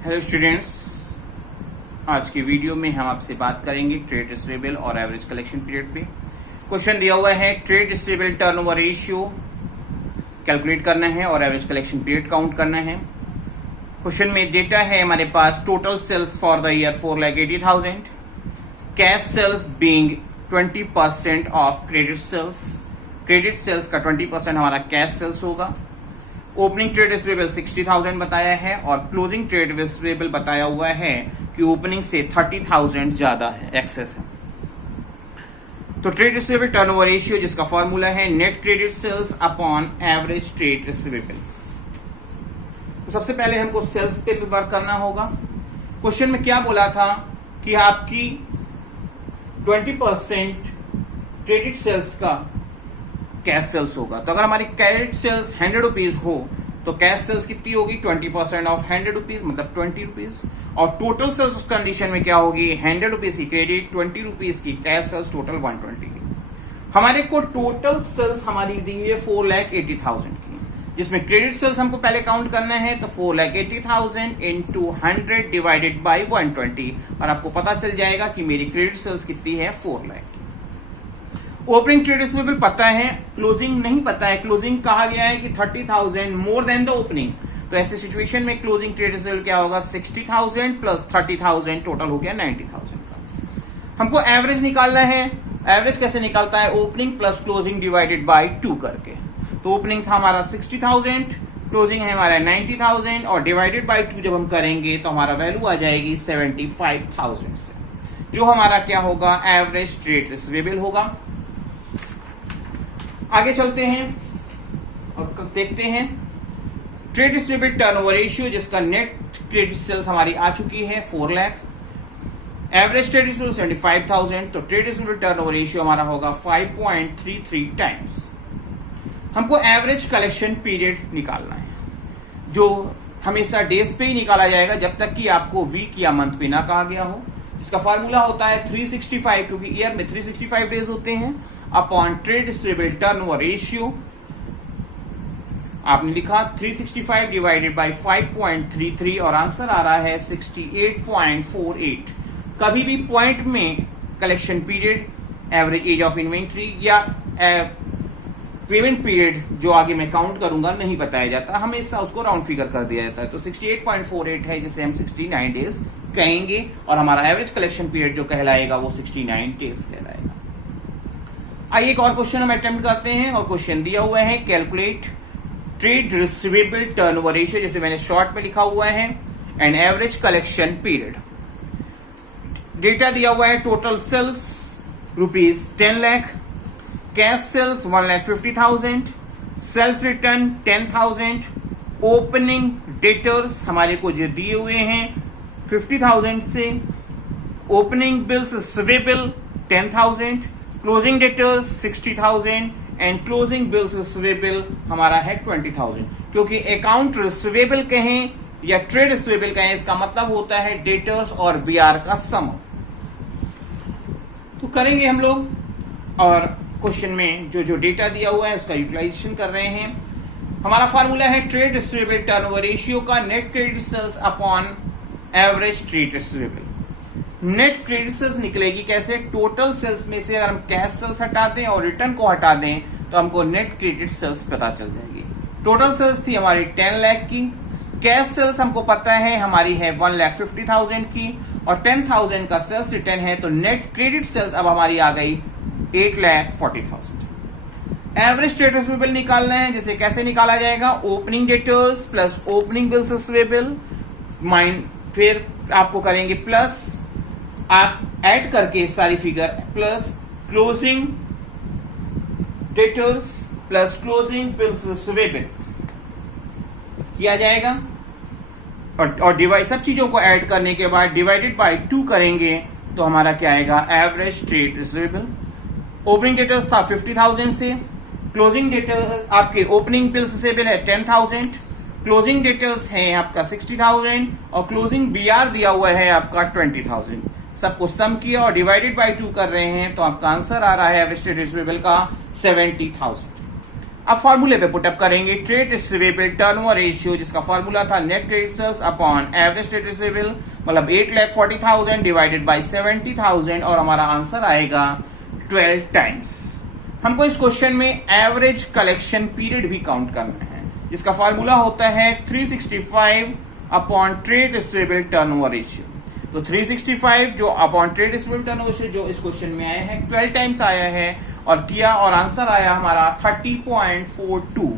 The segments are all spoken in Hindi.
हेलो स्टूडेंट्स, आज की वीडियो में हम आपसे बात करेंगे ट्रेड रिसीवेबल और एवरेज कलेक्शन पीरियड पे। क्वेश्चन दिया हुआ है trade receivable turnover ratio calculate करना है और एवरेज कलेक्शन पीरियड काउंट करना है। क्वेश्चन में डेटा है हमारे पास total sales for the year 4,80,000, cash sales being 20% of credit sales का 20% हमारा कैश सेल्स होगा। ओपनिंग ट्रेड रिसीवेबल 60,000 बताया है और क्लोजिंग ट्रेड रिसीवेबल बताया हुआ है कि ओपनिंग से 30,000 ज्यादा है, एक्सेस है। तो ट्रेड रिसीवेबल टर्नओवर रेशियो जिसका फॉर्मूला है net credit sales upon average trade receivable. तो सबसे पहले हमको सेल्स पे वर्क करना होगा। क्वेश्चन में क्या बोला था कि आपकी 20% क्रेडिट सेल्स का कैश सेल्स होगा। तो अगर हमारी क्रेडिट सेल्स 100 रुपीज हो तो कैश सेल्स कितनी होगी 20% ऑफ 100 रुपीज मतलब 20 रुपीज। और टोटल सेल्स उस कंडीशन में क्या होगी 100 रुपीज की क्रेडिट 20 रुपीज की कैश सेल्स टोटल 120 की। हमारे को टोटल सेल्स हमारी दी है 4,80,000 की, जिसमें क्रेडिट सेल्स हमको पहले काउंट करना है। तो 4,80,000 इंटू 100 डिवाइडेड बाई 120 और आपको पता चल जाएगा कि मेरी क्रेडिट सेल्स कितनी है 4 लाख की। ओपनिंग ट्रेड रिसीवेबल पता है, क्लोजिंग नहीं पता है। क्लोजिंग कहा गया है कि 30,000 मोर देन द ओपनिंग। तो ऐसे सिचुएशन में क्लोजिंग ट्रेड रिसीवेबल क्या होगा 60,000 प्लस 30,000 टोटल हो गया 90,000 का। हमको एवरेज निकालना है। एवरेज कैसे निकलता है opening plus closing divided by 2 करके। तो ओपनिंग था हमारा 60,000, क्लोजिंग है हमारा 90,000 और डिवाइडेड बाई 2 जब हम करेंगे तो हमारा वैल्यू आ जाएगी 75,000 से, जो हमारा क्या होगा एवरेज ट्रेड रिसीवेबल होगा। आगे चलते हैं और देखते हैं ट्रेड रिसीवेबल टर्नओवर रेशियो जिसका नेट क्रेडिट सेल्स हमारी आ चुकी है 4 लाख, एवरेज ट्रेड रिसीवेबल 75,000। तो ट्रेड रिसीवेबल टर्नओवर रेशियो हमारा होगा 5.33 टाइम्स। हमको एवरेज कलेक्शन पीरियड निकालना है, जो हमेशा डेज पे ही निकाला जाएगा जब तक कि आपको वीक या मंथ पे ना कहा गया हो। इसका फॉर्मूला होता है 365, क्योंकि ईयर में 365 डेज होते हैं, upon trade receivable turnover ratio. आपने लिखा 365 डिवाइडेड बाई 5.33 और आंसर आ रहा है 68.48। कभी भी पॉइंट में collection period, average age of inventory या पेमेंट पीरियड जो आगे मैं काउंट करूंगा नहीं बताया जाता, हमेशा उसको राउंड फिगर कर दिया जाता है। तो 68.48 है जिसे हम 69 डेज कहेंगे और हमारा एवरेज कलेक्शन पीरियड जो कहलाएगा वो 69 डेज कहलाएगा। आइए एक और क्वेश्चन हम अटेम्प्ट करते हैं और क्वेश्चन दिया हुआ है calculate trade receivable turnover ratio, जैसे मैंने शॉर्ट में लिखा हुआ है, and average collection period. Data दिया हुआ है total sales rupees 10 lakh, cash sales 1,50,000, sales return 10,000, opening debtors हमारे को जो दिए हुए हैं 50,000 से, opening bills receivable 10,000, closing debtors 60,000 and closing bills receivable हमारा है 20,000। क्योंकि अकाउंट रिसीवेबल कहें या ट्रेड रिसीवेबल कहें, इसका मतलब होता है डेटर्स और बीआर का सम। तो करेंगे हम लोग और क्वेश्चन में जो डेटा दिया हुआ है उसका यूटिलाइजेशन कर रहे हैं। हमारा फार्मूला है ट्रेड रिसीवेबल टर्नओवर रेशियो का net credit sales upon average trade receivable. Net credit sales निकलेगी कैसे, टोटल सेल्स में से अगर हम कैश सेल्स हटा दें और रिटर्न को हटा दें तो हमको नेट क्रेडिट सेल्स पता चल जाएगी। टोटल सेल्स थी हमारी 10 लाख की, कैश सेल्स हमको पता है हमारी है 1,50,000 की और 10,000 का सेल्स रिटर्न है, तो नेट क्रेडिट सेल्स अब हमारी आ गई 8,40,000। एवरेज ट्रेड रिसीवेबल निकालना है, जिसे कैसे निकाला जाएगा opening debtors plus opening bills receivable mine, फिर आपको करेंगे प्लस आप ऐड करके सारी figure plus closing debtors plus closing bills receivable किया जाएगा और डिवाइड सब चीजों को ऐड करने के बाद डिवाइडेड बाय 2 करेंगे तो हमारा क्या आएगा average trade receivable. Opening debtors था 50,000 से, क्लोजिंग डेटर्स आपके ओपनिंग बिल्स रिसीवेबल है 10,000, क्लोजिंग डेटर्स है आपका 60,000 और क्लोजिंग बीआर दिया हुआ है आपका 20,000। सबको सम किया और डिवाइडेड बाय 2 कर रहे हैं तो आपका आंसर आ रहा है एवरेज ट्रेड रिसीवेबल का 70,000। अब फॉर्मूले पे पुटअप करेंगे ट्रेड रिसीवेबल टर्नओवर रेशियो, जिसका फॉर्मूला था net credit sales upon average trade receivable, मतलब 8,40,000 डिवाइडेड बाय 70,000 और हमारा आंसर आएगा 12 टाइम्स। हमको इस क्वेश्चन में एवरेज कलेक्शन पीरियड भी काउंट करना है, जिसका फॉर्मूला होता है 365 upon trade receivable turnover ratio. तो 365 जो upon trade receivable turnover ratio जो इस क्वेश्चन में आया है 12 टाइम्स आया है और किया और आंसर आया हमारा 30.42,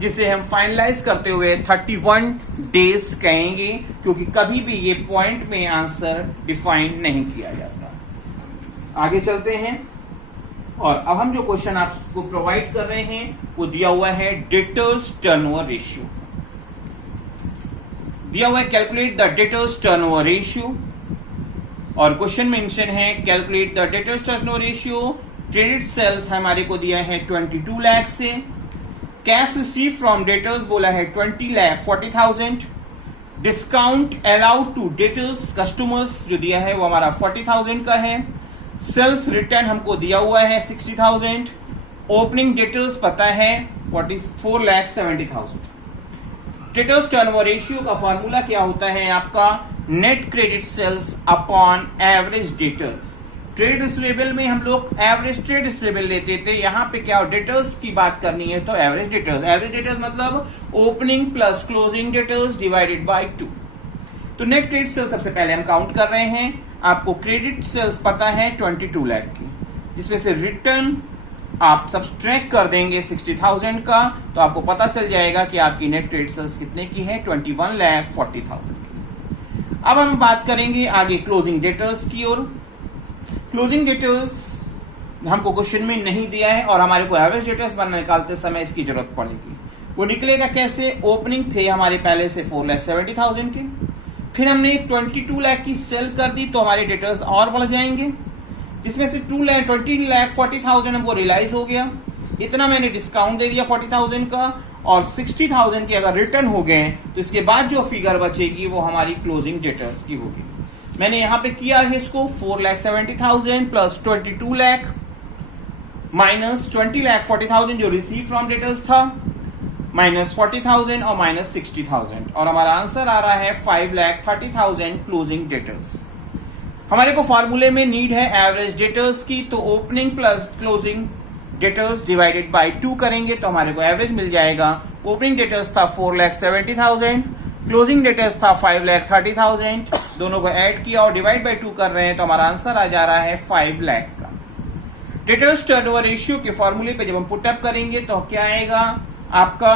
जिसे हम फाइनलाइज करते हुए 31 डेज कहेंगे, क्योंकि कभी भी ये पॉइंट में आंसर डिफाइन नहीं किया जाता। आगे चलते हैं और अब हम जो क्वेश्चन आपको प्रोवाइड कर रहे हैं वो दिया हुआ है डेटर्स टर्नओवर रेशियो। दिया हुआ है calculate the debtors turnover ratio और क्वेश्चन मेंशन है calculate the debtors turnover ratio. Credit sales हमारे को दिया है 22 लाख से, कैश रिसीव फ्रॉम डेटर्स बोला है 20,40,000, discount allowed to debtors customers जो दिया है वो हमारा 40,000 का है, सेल्स रिटर्न हमको दिया हुआ है 60,000, ओपनिंग डेटर्स पता है 4,70,000। डेटर्स टर्नओवर रेशियो का फॉर्मूला क्या होता है आपका net credit sales upon average debtors. Trade receivable में हम लोग एवरेज ट्रेड रिसीवेबल लेते थे, यहां पे क्या डेटर्स की बात करनी है तो एवरेज डेटर्स। एवरेज डेटर्स मतलब opening plus closing debtors divided by 2। तो नेट क्रेडिट सेल्स सबसे पहले हम काउंट कर रहे हैं। आपको क्रेडिट सेल्स पता है 22 लाख की, जिसमें से रिटर्न आप सब्सट्रैक्ट कर देंगे 60,000 का, तो आपको पता चल जाएगा कि आपकी नेट क्रेडिट सेल्स कितने की है 21,40,000 की। अब हम बात करेंगे आगे क्लोजिंग डेटर्स की ओर। क्लोजिंग डेटर्स हमको क्वेश्चन में नहीं दिया है और हमारे को एवरेज डेटर्स बनना निकालते समय इसकी जरूरत पड़ेगी। वो निकलेगा कैसे, ओपनिंग थे हमारे पहले से 4,70,000 के, फिर हमने 22 लाख की सेल कर दी तो हमारे डेटर्स और बढ़ जाएंगे, जिसमें से 20,40,000 हमको रियलाइज हो गया, इतना मैंने डिस्काउंट दे दिया 40,000 का और 60,000 के अगर रिटर्न हो गए तो इसके बाद जो फिगर बचेगी वो हमारी क्लोजिंग डेटर्स की होगी। मैंने यहां पे किया है इसको 4,70,000 प्लस 22 लाख माइनस 20,40,000 जो रिसीव फ्रॉम डेटर्स था, माइनस 40,000 और माइनस 60,000 और हमारा आंसर आ रहा है 5,30,000 क्लोजिंग डेटर्स। हमारे को फॉर्मूले में नीड है एवरेज डेटर्स की, तो opening plus closing debtors divided by 2 करेंगे तो हमारे को एवरेज मिल जाएगा। ओपनिंग डेटर्स था 4,70,000, क्लोजिंग डेटर्स था 5,30,000, दोनों को ऐड किया और डिवाइड बाय 2 कर रहे हैं तो हमारा आंसर आ जा रहा है 5 लाख का। डेटर्स टर्नओवर रेशियो के फॉर्मूले पे जब हम पुटअप करेंगे तो क्या आएगा आपका,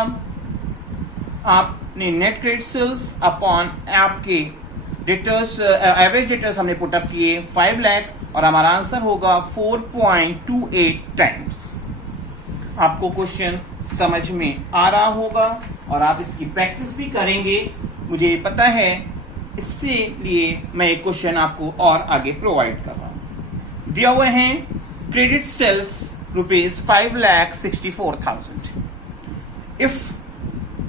आपने नेट क्रेडिट सेल्स अपॉन आपके डेटर्स एवरेज डेटर्स हमने पुटअप किए 5 लाख और हमारा आंसर होगा 4.28 टाइम्स। आपको क्वेश्चन समझ में आ रहा होगा और आप इसकी प्रैक्टिस भी करेंगे, मुझे पता है, इससे लिए मैं एक क्वेश्चन आपको और आगे प्रोवाइड कर रहा हूं। दिया हुए हैं credit sales ₹5,64,000। If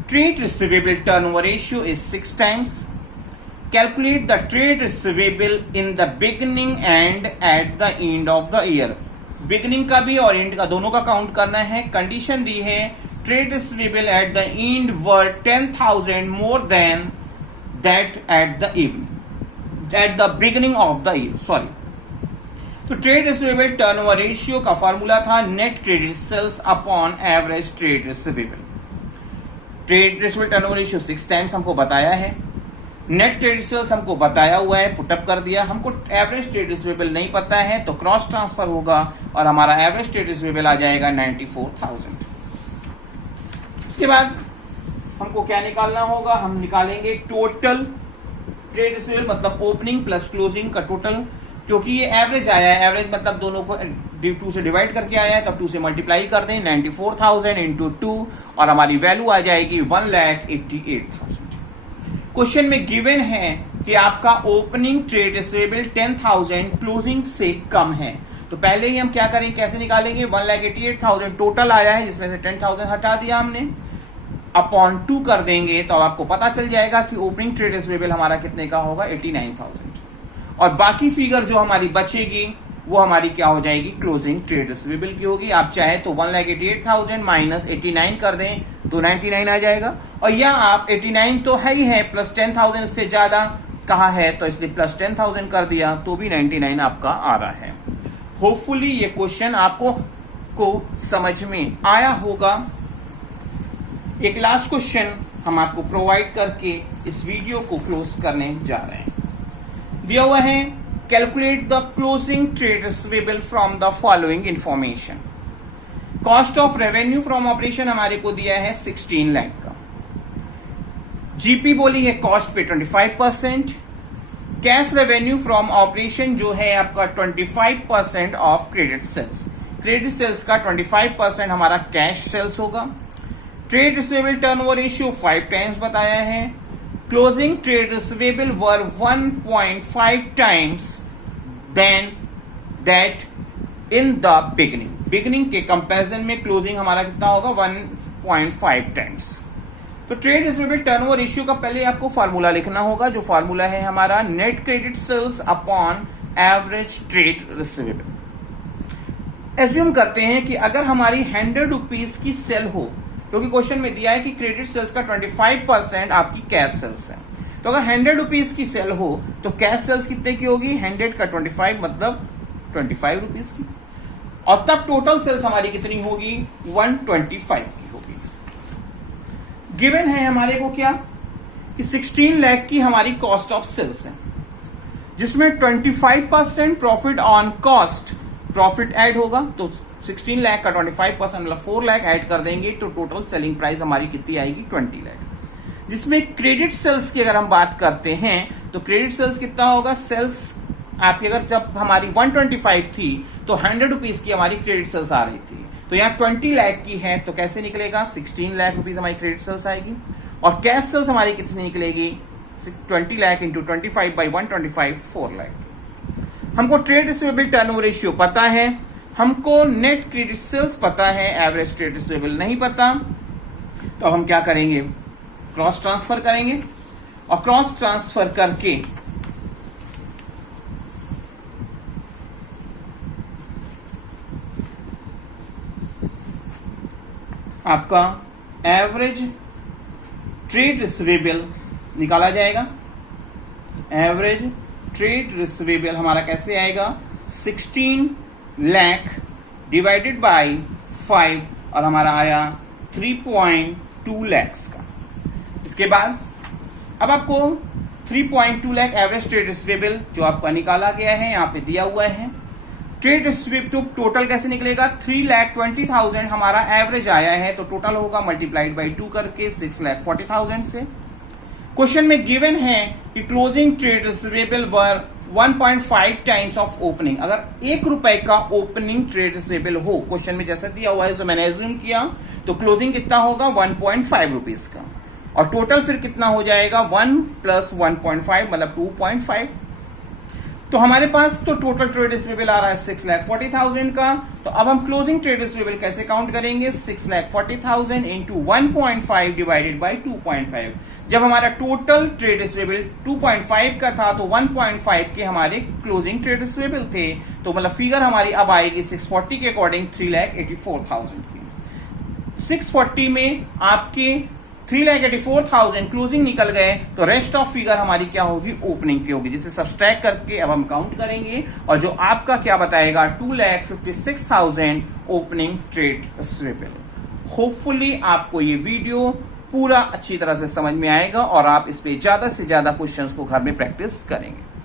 trade receivable turnover ratio is 6 times, calculate the trade receivable in the beginning and at the end of the year. Beginning का भी और एंड का दोनों का काउंट करना है। कंडीशन दी है trade receivable at the end were 10,000 more than that at the beginning of the year, sorry. तो ट्रेड रिसीवेबल टर्नओवर रेशियो का फॉर्मूला था net credit sales upon average trade receivable. Trade receivable turnover ratio 6 times हमको बताया है, नेट क्रेडिट सेल्स हमको बताया हुआ है, पुटअप कर दिया। हमको एवरेज ट्रेड रिसीवेबल नहीं पता है तो क्रॉस ट्रांसफर होगा और हमारा एवरेज ट्रेड रिसीवेबल आ जाएगा 94,000। इसके बाद हमको क्या निकालना होगा, हम निकालेंगे टोटल ट्रेड रिसीवेबल, मतलब ओपनिंग प्लस क्लोजिंग का टोटल, क्योंकि ये एवरेज आया है, एवरेज मतलब दोनों को 2 से डिवाइड करके आया है, तब 2 से मल्टीप्लाई कर दें 94,000 इंटू 2 और हमारी वैल्यू आ जाएगी 1,88,000। क्वेश्चन में गिवन है कि आपका ओपनिंग ट्रेड रिसीवेबल 10,000 क्लोजिंग से कम है, तो पहले ही हम क्या करेंगे, कैसे निकालेंगे, 1,88,000 टोटल आया है जिसमें से 10,000 हटा दिया हमने, अपॉन 2 कर देंगे तो आपको पता चल जाएगा कि ओपनिंग ट्रेड रिसीवेबल हमारा कितने का होगा 89,000 और बाकी फिगर जो हमारी बचेगी वो हमारी क्या हो जाएगी, क्लोजिंग ट्रेड रिसीवेबल की होगी। आप चाहे तो 1,88,000 माइनस 89 कर दें तो 99 आ जाएगा, और या आप 89 तो है ही है, प्लस 10,000 से ज्यादा कहा है तो इसलिए प्लस 10,000 कर दिया तो भी 99 आपका आ रहा है। होपफुली ये क्वेश्चन आपको समझ में आया होगा। एक लास्ट क्वेश्चन हम आपको प्रोवाइड करके इस वीडियो को क्लोज करने जा रहे हैं। दिया हुआ है, calculate the closing trade receivable from the following information. Cost of revenue from operation हमारे को दिया है 16 लाख का, जीपी बोली है कॉस्ट पे 25%, कैश रेवेन्यू फ्रॉम ऑपरेशन जो है आपका 25% of credit sales, credit sales का 25% हमारा कैश सेल्स होगा। Trade receivable turnover ratio 5 times बताया है। Closing trade receivable were 1.5 times than that in the beginning के कंपैरिजन में क्लोजिंग हमारा कितना होगा, 1.5 टाइम्स। तो ट्रेड रिसीवेबल टर्नओवर रेशियो का पहले आपको फार्मूला लिखना होगा, जो फार्मूला है हमारा net credit sales upon average trade receivable. Assume करते हैं कि अगर हमारी 100 रुपीज की सेल हो, क्योंकि क्वेश्चन में दिया है कि क्रेडिट सेल्स का 25% आपकी कैश सेल्स है, तो अगर 100 रुपीज की सेल हो तो कैश सेल्स कितने की होगी, 100 का 25 मतलब 25 रुपीज की, और तब टोटल सेल्स हमारी कितनी होगी, 125 की होगी। गिवन है हमारे को क्या कि 16 लाख की हमारी कॉस्ट ऑफ सेल्स है, जिसमें 25% profit on cost profit add होगा, तो 16 लाख का 25% मतलब 4 लाख ऐड कर देंगे तो टोटल सेलिंग प्राइस हमारी कितनी आएगी, 20 लाख। जिसमें क्रेडिट सेल्स की अगर हम बात करते हैं तो क्रेडिट सेल्स कितना होगा, सेल्स आपकी अगर जब हमारी 125 थी तो 100 रुपीज की हमारी क्रेडिट सेल्स आ रही थी, तो यहाँ 20 लाख की है तो कैसे निकलेगा, 16 लाख रुपीज हमारी क्रेडिट सेल्स आएगी, और कैश सेल्स हमारी कितनी निकलेगी, 20 लाख इंटू 25 बाई 125, 4 लाख। हमको ट्रेड रिसीवेबल टर्नओवर रेशियो पता है, हमको नेट क्रेडिट सेल्स पता है, एवरेज ट्रेड रिसीवेबल नहीं पता, तो हम क्या करेंगे, क्रॉस ट्रांसफर करेंगे, और क्रॉस ट्रांसफर करके आपका एवरेज ट्रेड रिसीवेबल निकाला जाएगा। एवरेज ट्रेड रिसीवेबल हमारा कैसे आएगा, 16 लाख डिवाइडेड बाय 5, और हमारा आया 3.2 लैक्स का। इसके बाद अब आपको 3.2 लाख एवरेज ट्रेड रिसीवेबल जो आपका निकाला गया है यहां पे दिया हुआ है। ट्रेड रिसीवेबल तो टोटल कैसे निकलेगा, 3,20,000 हमारा एवरेज आया है, तो टोटल होगा मल्टीप्लाइड बाई 2 करके 6,40,000 से। क्वेश्चन में गिवन है कि closing trade receivable were 1.5 times of opening. अगर 1 रुपए का ओपनिंग ट्रेड रिसीवेबल हो, क्वेश्चन में जैसा दिया हुआ है जो मैंने एज्यूम किया, तो क्लोजिंग कितना होगा, 1.5 रुपीज का, और टोटल फिर कितना हो जाएगा, 1 प्लस 1.5 मतलब 2.5। तो हमारे पास तो टोटल ट्रेड रिसीवेबल आ रहा है 6,40,000 का, तो अब हम क्लोजिंग ट्रेड रिसीवेबल कैसे काउंट करेंगे, 6,40,000 इंटू 1.5 डिवाइडेड बाई 2.5। जब हमारा टोटल ट्रेड रिसीवेबल 2.5 का था तो 1.5 के हमारे क्लोजिंग ट्रेड रिसीवेबल थे, तो मतलब फिगर हमारी अब आएगी 640 के अकॉर्डिंग 3,84,000 की। 640 में आपके 3,84,000 क्लोजिंग निकल गए, तो रेस्ट ऑफ फिगर हमारी क्या होगी, ओपनिंग की होगी, जिसे सब्सट्रैक्ट करके अब हम काउंट करेंगे, और जो आपका क्या बताएगा, 2,56,000 ओपनिंग ट्रेड रिसीवेबल। होपफुली आपको ये वीडियो पूरा अच्छी तरह से समझ में आएगा और आप इस पे ज्यादा से ज्यादा क्वेश्चंस को घर में प्रैक्टिस करेंगे।